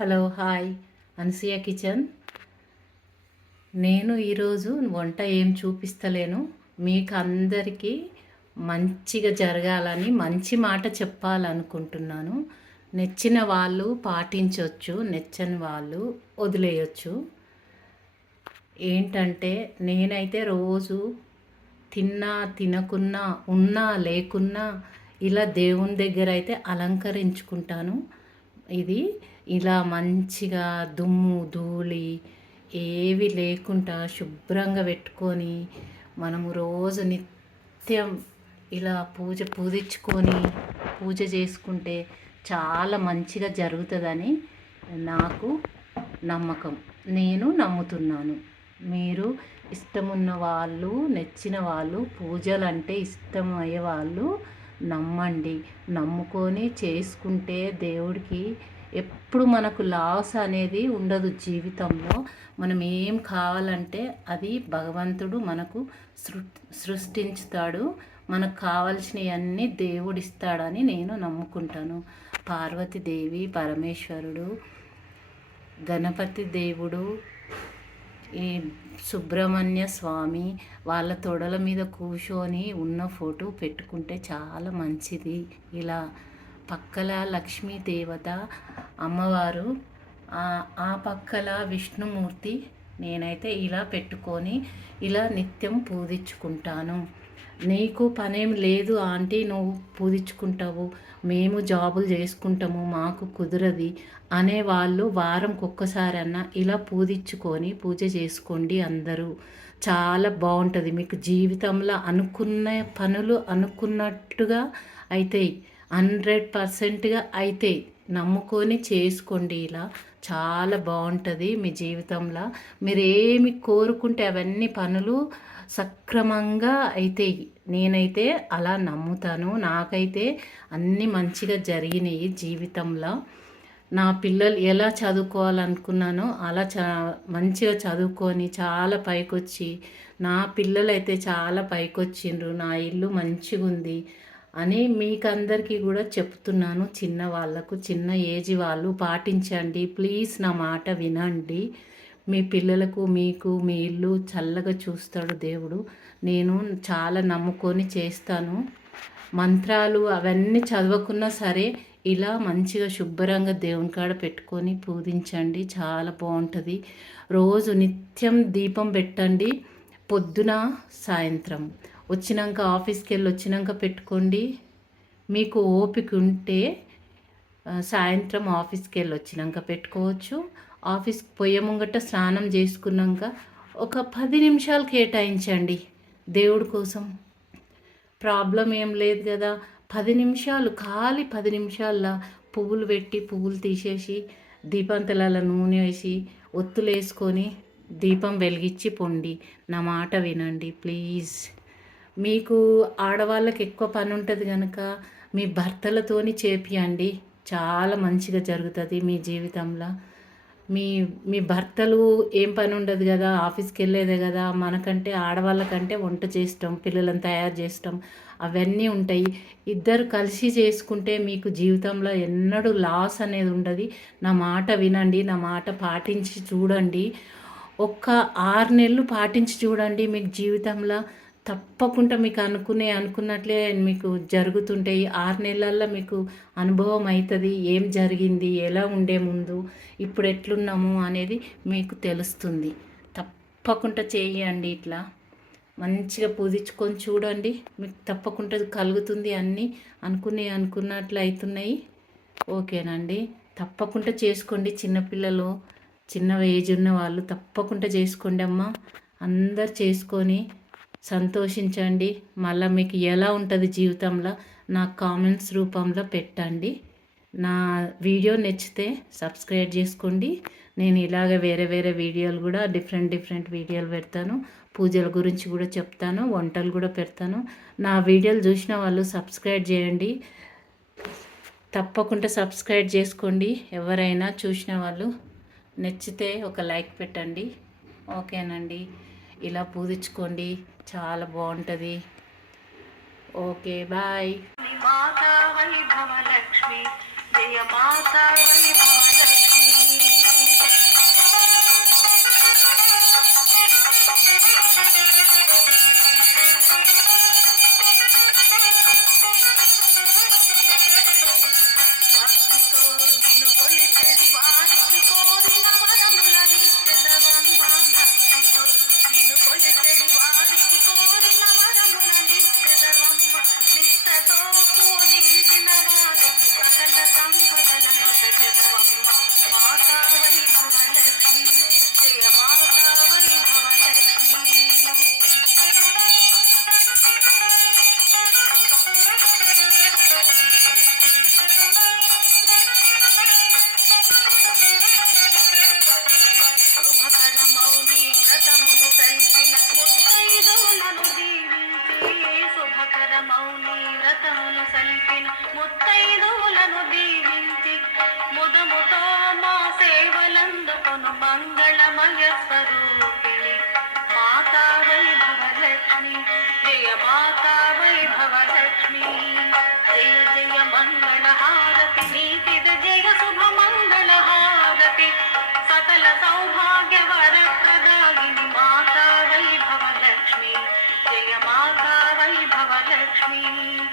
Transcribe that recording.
Hello hi Anasuya kitchen. నేను ఈరోజు వంట ఏం చూపిస్తలేను, మీకు అందరికీ మంచిగా జరగాలని మంచి మాట చెప్పాలనుకుంటున్నాను. నచ్చిన వాళ్ళు పాటించవచ్చు, నచ్చని వాళ్ళు వదిలేయచ్చు. ఏంటంటే నేనైతే రోజు తిన్నా తినకున్నా ఉన్నా లేకున్నా ఇలా దేవుని దగ్గర అయితే అలంకరించుకుంటాను. ఇది ఇలా మంచిగా దుమ్ము ధూళి ఏవి లేకుండా శుభ్రంగా పెట్టుకొని మనము రోజు నిత్యం ఇలా పూజించుకొని పూజ చేసుకుంటే చాలా మంచిగా జరుగుతుందని నాకు నమ్మకం. నేను నమ్ముతున్నాను. మీరు ఇష్టమున్న వాళ్ళు, నచ్చిన వాళ్ళు, పూజలు అంటే ఇష్టమయ్యే వాళ్ళు నమ్మండి. నమ్ముకొని చేసుకుంటే దేవుడికి ఎప్పుడు మనకు లాస్ అనేది ఉండదు. జీవితంలో మనం ఏం కావాలంటే అది భగవంతుడు మనకు సృష్టించుతాడు. మనకు కావాల్సినవన్నీ దేవుడు ఇస్తాడని నేను నమ్ముకుంటాను. పార్వతీదేవి, పరమేశ్వరుడు, గణపతి దేవుడు, ఈ సుబ్రహ్మణ్య స్వామి వాళ్ళ తొడల మీద కూర్చొని ఉన్న ఫోటో పెట్టుకుంటే చాలా మంచిది. ఇలా పక్కల లక్ష్మీ దేవత అమ్మవారు, ఆ పక్కల విష్ణుమూర్తి, నేనైతే ఇలా పెట్టుకొని ఇలా నిత్యం పూజించుకుంటాను. నీకు పనేం లేదు ఆంటీ, నువ్వు పూజించుకుంటావు, మేము జాబులు చేసుకుంటాము, మాకు కుదరది అనేవాళ్ళు వారంకి ఒక్కసారన్నా ఇలా పూజించుకొని పూజ చేసుకోండి. అందరూ చాలా బాగుంటుంది. మీకు జీవితంలో అనుకున్న పనులు అనుకున్నట్టుగా అవుతాయి, 100%గా అవుతాయి. నమ్ముకొని చేసుకోండి. ఇలా చాలా బాగుంటుంది మీ జీవితంలో. మీరు ఏమి కోరుకుంటే అవన్నీ పనులు సక్రమంగా అవుతాయి. నేనైతే అలా నమ్ముతాను. నాకైతే అన్నీ మంచిగా జరిగినాయి జీవితంలో. నా పిల్లలు ఎలా చదువుకోవాలనుకున్నానో అలా మంచిగా చదువుకొని చాలా పైకొచ్చి, నా పిల్లలైతే చాలా పైకొచ్చిండ్రు. నా ఇల్లు మంచిగా ఉంది అని మీకు అందరికీ కూడా చెప్తున్నాను. చిన్న వాళ్ళకు, చిన్న ఏజ్ వాళ్ళు పాటించండి ప్లీజ్, నా మాట వినండి. మీ పిల్లలకు, మీకు, మీ ఇల్లు చల్లగా చూస్తాడు దేవుడు. నేను చాలా నమ్ముకొని చేస్తాను. మంత్రాలు అవన్నీ చదవకున్నా సరే ఇలా మంచిగా శుభ్రంగా దేవుని కాడ పెట్టుకొని పూజించండి, చాలా బాగుంటుంది. రోజు నిత్యం దీపం పెట్టండి, పొద్దున సాయంత్రం. వచ్చినాక ఆఫీస్కి వెళ్ళి వచ్చినాక పెట్టుకోండి. మీకు ఓపిక ఉంటే సాయంత్రం ఆఫీస్కి వెళ్ళి వచ్చినాక పెట్టుకోవచ్చు. ఆఫీస్కి పోయే ముంగట స్నానం చేసుకున్నాక ఒక 10 నిమిషాలు కేటాయించండి దేవుడి కోసం. ప్రాబ్లం ఏం లేదు కదా. 10 నిమిషాలు, ఖాళీ 10 నిమిషాల్లో పువ్వులు పెట్టి, పువ్వులు తీసేసి, దీపంతలలో నూనె వేసి, ఒత్తులు వేసుకొని దీపం వెలిగించి పొండి. నా మాట వినండి ప్లీజ్. మీకు ఆడవాళ్ళకి ఎక్కువ పని ఉంటుంది కనుక మీ భర్తలతోని చేపియండి, చాలా మంచిగా జరుగుతుంది మీ జీవితంలో. మీ మీ భర్తలు ఏం పని ఉండదు కదా, ఆఫీస్కి వెళ్ళేదే కదా. మనకంటే ఆడవాళ్ళకంటే వంట చేస్తాం, పిల్లలను తయారు చేస్తాం, అవన్నీ ఉంటాయి. ఇద్దరు కలిసి చేసుకుంటే మీకు జీవితంలో ఎన్నడూ లాస్ అనేది ఉండదు. నా మాట వినండి, నా మాట పాటించి చూడండి. ఒక్క 6 నెలలు పాటించి చూడండి. మీకు జీవితంలో తప్పకుండా మీకు అనుకున్నట్లే మీకు జరుగుతుంటాయి. 6 నెలల్లో మీకు అనుభవం అవుతుంది. ఏం జరిగింది, ఎలా ఉండే ముందు, ఇప్పుడు ఎట్లున్నాము అనేది మీకు తెలుస్తుంది. తప్పకుండా చేయండి. ఇట్లా మంచిగా పూజించుకొని చూడండి, మీకు తప్పకుండా కలుగుతుంది. అన్నీ అనుకున్నట్లు అవుతున్నాయి. ఓకేనండి, తప్పకుండా చేసుకోండి. చిన్నపిల్లలు, చిన్న ఏజ్ ఉన్న వాళ్ళు తప్పకుండా చేసుకోండి అమ్మ. అందరు చేసుకొని సంతోషించండి. మళ్ళీ మీకు ఎలా ఉంటుంది జీవితంలో నాకు కామెంట్స్ రూపంలో పెట్టండి. నా వీడియో నచ్చితే సబ్స్క్రైబ్ చేసుకోండి. నేను ఇలాగ వేరే వేరే వీడియోలు కూడా డిఫరెంట్ వీడియోలు పెడతాను. పూజల గురించి కూడా చెప్తాను, వంటలు కూడా పెడతాను. నా వీడియోలు చూసిన వాళ్ళు సబ్స్క్రైబ్ చేయండి, తప్పకుండా సబ్స్క్రైబ్ చేసుకోండి. ఎవరైనా చూసిన వాళ్ళు నచ్చితే ఒక లైక్ పెట్టండి. ఓకేనండి, ఇలా పూజించుకోండి, చాలా బాగుంటుంది. Okay bye. మాతా వైభవ లక్ష్మి, జయ మాతా వైభవ లక్ష్మి. స్వామి